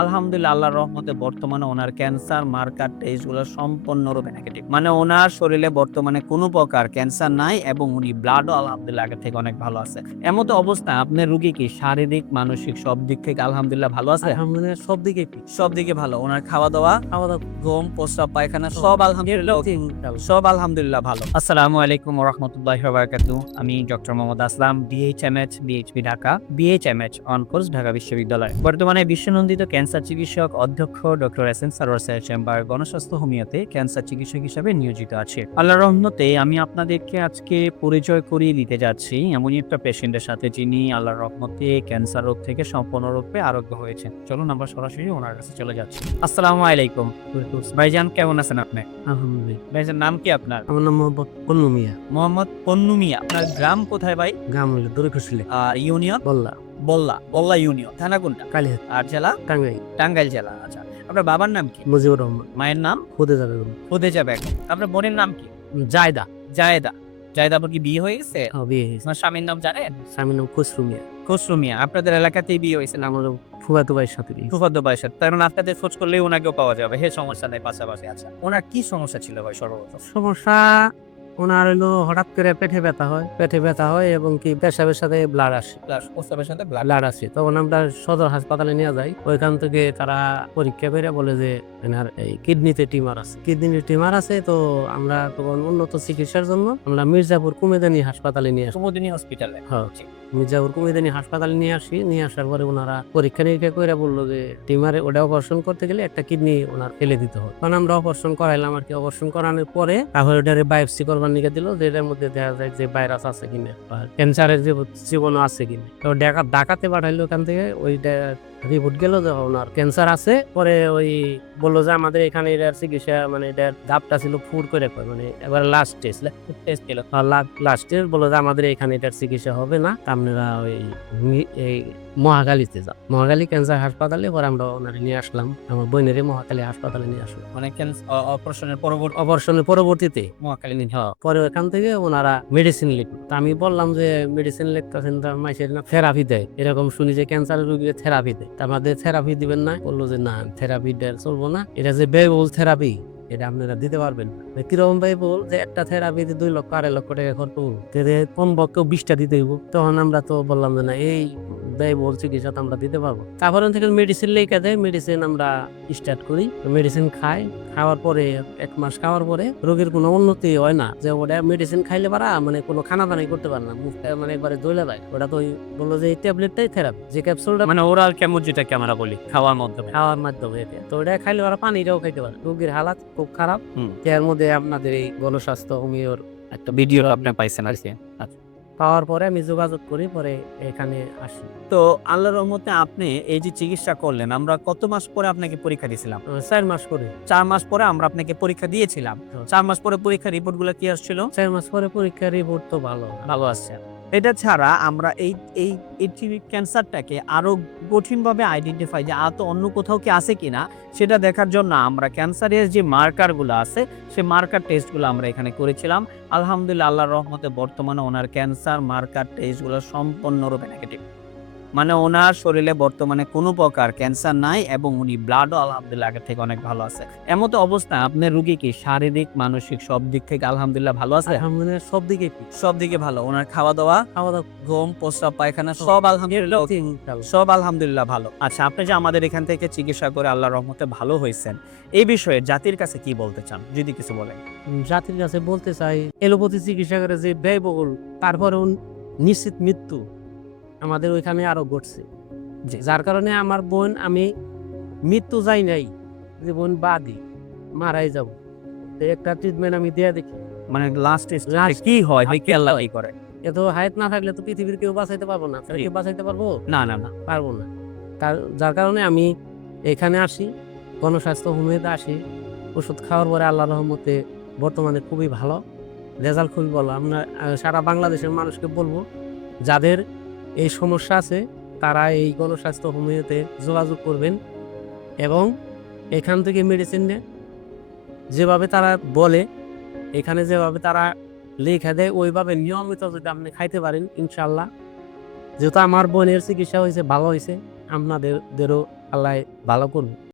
আলহামদুলিল্লাহ আল্লাহর রহমতে বর্তমানে ওনার ক্যান্সার মার্কার টেস্টগুলো সম্পূর্ণরূপে নেগেটিভ। মানে ওনার শরীরে বর্তমানে কোনো প্রকার ক্যান্সার নাই এবং উনি ব্লাডও আলহামদুলিল্লাহ আগের থেকে অনেক ভালো আছে। এমতো অবস্থায় আপনার রোগী কি শারীরিক, মানসিক সব দিক থেকে আলহামদুলিল্লাহ ভালো আছে? আলহামদুলিল্লাহ সব দিকেই ঠিক। সব দিকে ভালো। ওনার খাওয়া-দাওয়া, খাওয়া-দাওয়া ঘুম, প্রস্রাব, পায়খানা সব আলহামদুলিল্লাহ ওকে। সব আলহামদুলিল্লাহ ভালো। আসসালামু আলাইকুম ওয়া রাহমাতুল্লাহি ওয়া বারাকাতুহু। আমি doctor Mohammad Aslam, BHMH, BHP Dhaka, BHMH on course Dhaka বিশ্ববিদ্যালয়। বর্তমানে বিশ্বনন্দিত ক্যান্সার চিকিৎসক অধ্যক্ষ ডক্টর এস এম সারোয়ার স্যারের চেম্বার গণস্বাস্থ্য হোমিওতে ক্যান্সার চিকিৎসক হিসেবে নিয়োজিত আছি। আল্লাহর রহমতে আমি আপনাদেরকে আজকে পরিচয় করিয়ে দিতে যাচ্ছি এমনই একটা পেশেন্টের সাথে যিনি আল্লাহর রহমতে ক্যান্সার রোগ থেকে সম্পূর্ণরূপে আরোগ্য হয়েছেন। চলুন আমরা সরাসরি ওনার কাছে চলে যাচ্ছি। আসসালামু আলাইকুম। ভাইজান কেমন আছেন আপনি? আলহামদুলিল্লাহ। ভাইজান নাম কি আপনার? আমার নাম মোহাম্মদ পন্নু মিয়া। মোহাম্মদ পন্নু মিয়া। আপনার গ্রাম কোথায় ভাই? গ্রাম হইলো দড়িকুশলী, ইউনিয়ন? বল্লা, বল্লা ইউনিয়ন। থানা কোনটা? কালিহাত, আর জেলা? টাঙ্গাইল, টাঙ্গাইল জেলা। আচ্ছা। আপনার বাবার নাম কি? মুজিবুর রহমান, মায়ের নাম? খুদেজা বেগম, খুদেজা বেগম। আপনার বোনের নাম কি? জায়দা। জায়েদা। জায়েদা আপুর কি বিয়ে হয়ে গেছে? বিয়ে হয়েছে। আপনার স্বামীর নাম জানেন? স্বামীর নাম খসরু মিয়া। খসরু মিয়া। আপনাদের এলাকাতেই বিয়ে হয়েছে না? আমার ফুফাতো ভাইয়ের সাথে বিয়ে হয়েছে। ফুফাতো ভাইয়ের সাথে। তার মানে আপনাদের খোঁজ করলেই ওনাকেও পাওয়া যাবে। সমস্যা নাই পাশাপাশি। আচ্ছা। ওনার কি সমস্যা ছিল ভাই সর্বপ্রথম? সমস্যা ওনার হইলো হঠাৎ করে পেটে ব্যথা হয় এবং কি পেশাবের সাথে ব্লাড আসে। প্লাস প্রস্রাবের সাথে ব্লাড। ব্লাড আসে, তখন আমরা সদর হাসপাতালে নিয়ে যাই। ওইখান থেকে তারা পরীক্ষা করে বলে যে এনার এই কিডনিতে টিমার আছে। তো আমরা তখন উন্নত চিকিৎসার জন্য আমরা মির্জাপুর কুমেদানি হাসপাতালে নিয়ে আসি। কুমুদিনী হসপিটালে। হ্যাঁ, মির্জাপুর কুমেদানি হাসপাতালে নিয়ে আসার পরে ওনারা পরীক্ষা নিরীক্ষা করে বললো যে টিমারে ওটা অপারেশন করতে গেলে একটা কিডনি ওনার ফেলে দিতে হবে। তখন আমরা অপারেশন করাইলাম আর কি। অপারেশন করানোর পরে তারপরে ওটারে বায়োপসি করবার নিকে দিল, যে এটার মধ্যে দেখা যায় যে ভাইরাস আছে কিনা বা ক্যান্সারের যে জীবাণু আছে কিনা। তো ঢাকাতে পাঠাইলো। ওখান থেকে ওইটা রিপোর্ট গেল যে ওনার ক্যান্সার আছে। পরে ওই বললো যে আমাদের এখানে এটার চিকিৎসা মানে এটার ধাপটা ছিল ফুর করে কয়, মানে এবার লাস্ট টেস্ট ছিল। লাস্ট টেস্ট বললো যে আমাদের এখানে এটার চিকিৎসা হবে না, আপনারা ওই এই মহাখালীতে যাও। মহাখালী ক্যান্সার হাসপাতালে। পরে আমরা ওনারে নিয়ে আসলাম, আমার বোনের মহাখালী হাসপাতালে নিয়ে আসলাম। মানে অপারেশনের পরবর্তী অপারেশনের পরবর্তীতে মহাকালী নিন। পরে ওখান থেকে ওনারা মেডিসিন লিখলো। তা আমি বললাম যে মেডিসিন লিখতেছেন, মাইসের না থেরাপি দেয়, এরকম শুনি যে ক্যান্সারের রোগীকে থেরাপি দেয়। তা আমাদের থেরাপি দিবেন না? বললো যে না, থেরাপি চলবো না, এটা যে ব্যয়বহুল থেরাপি এটা আপনারা দিতে পারবেন না। কিরকম ভাই বল যে একটা থেরাপিতে 2 লক্ষ 2.5 লক্ষ টাকা খরচ করবো, কমপক্ষে 20টা দিতে হইব। তখন আমরা তো বললাম যে না, এই ব্যয়বহুল চিকিৎসা তো আমরা দিতে পারবো। তারপরে থেকে মেডিসিন লেখা দেয়, মেডিসিন আমরা স্টার্ট করি। মেডিসিন খাওয়ার পরে 1 মাস খাওয়ার পরে রোগীর কোনো উন্নতি হয় না। যে ওটা মেডিসিন খাইলে পারা মানে কোনো খানা দানাই করতে পারে না, মুখটা মানে একবারে জ্বলে যায়। ওটা তো বললো যে এই ট্যাবলেটটাই থেরাপি, যে ক্যাপসুলটা মানে ওরাল কেমন যেটাকে আমরা বলি খাওয়ার মাধ্যমে। এটা তো ওটা খাইলে ওরা পানিটাও খাইতে পারে। রোগীর হালাত খুব খারাপ। এর মধ্যে আপনাদের এই গণস্বাস্থ্য হোমিওর একটা ভিডিও আপনি পাইছেন আর কি। আচ্ছা। পাওয়ার পরে আমি যোগাযোগ করি, পরে এখানে আসি। তো আল্লাহর রহমতে আপনি এই যে চিকিৎসা করলেন, আমরা কত মাস পরে আপনাকে পরীক্ষা দিয়েছিলাম? 4 মাস করে। 4 মাস পরে আমরা আপনাকে পরীক্ষা দিয়েছিলাম। 4 মাস পরে পরীক্ষার রিপোর্ট গুলো কি আসছিল? 4 মাস পরে পরীক্ষার রিপোর্ট তো ভালো আসছে। এটা ছাড়া আমরা এই ক্যান্সারটাকে আরো কঠিনভাবে আইডেন্টিফাই যে আদৌ অন্য কোথাও কি আছে কিনা সেটা দেখার জন্য আমরা ক্যান্সারের যে মার্কারগুলো আছে সেই মার্কার টেস্টগুলো আমরা এখানে করেছিলাম। আলহামদুলিল্লাহ আল্লাহর রহমতে বর্তমানে ওনার ক্যান্সার মার্কার টেস্টগুলো সম্পূর্ণরূপে নেগেটিভ। মানে ওনার শরীরে বর্তমানে কোনো প্রকার ক্যান্সার নাই এবং উনি ব্লাডও আলহামদুলিল্লাহ আগের থেকে অনেক ভালো আছে। এমতো অবস্থায় আপনার রোগী কি শারীরিক, মানসিক সব দিক থেকে আলহামদুলিল্লাহ ভালো আছে? আলহামদুলিল্লাহ সব দিকে ঠিক। সব দিকে ভালো। ওনার খাওয়া-দাওয়া, ঘুম, প্রস্রাব, পায়খানা সব আলহামদুলিল্লাহ ভালো। আচ্ছা, আপনি যে আমাদের এখান থেকে চিকিৎসা করে আল্লাহর রহমতে ভালো হয়েছেন, এই বিষয়ে জাতির কাছে কি বলতে চান? যদি কিছু বলেন। জাতির কাছে বলতে চাই, এলোপ্যাথি চিকিৎসা করে যে ব্যয়বহুল, তারপরেও নিশ্চিত মৃত্যু আমাদের ওইখানে আরো ঘটছে। যার কারণে আমার বোন, আমি মৃত্যু যাই নাই, যে বোন বাদী মারাই যাব, একটা ট্রিটমেন্ট আমি দেয়া দেখি। মানে লাস্ট কি হয় কি আল্লাহ কি করে? এত হায়াত না থাকলে তো পৃথিবীর কেউ বাঁচাইতে পারবো না। কেউ বাঁচাইতে পারবো? না পারবো না। যার কারণে আমি এখানে আসি, গণস্বাস্থ্য হোমিওতে আসি। ওষুধ খাওয়ার পরে আল্লাহর রহমতে বর্তমানে খুবই ভালো রেজাল্ট, খুবই ভালো। আমরা সারা বাংলাদেশের মানুষকে বলবো, যাদের এই সমস্যা আছে তারা এই গণস্বাস্থ্য হোমিওতে যোগাযোগ করবেন এবং এখান থেকে মেডিসিন নেন। যেভাবে তারা বলে, এখানে যেভাবে তারা লেখা দেয়, ওইভাবে নিয়মিত যদি আপনি খাইতে পারেন, ইনশাল্লাহ, যেহেতু আমার বোনের চিকিৎসা হয়েছে, ভালো হয়েছে, আপনাদেরও আল্লাহ ভালো করুন।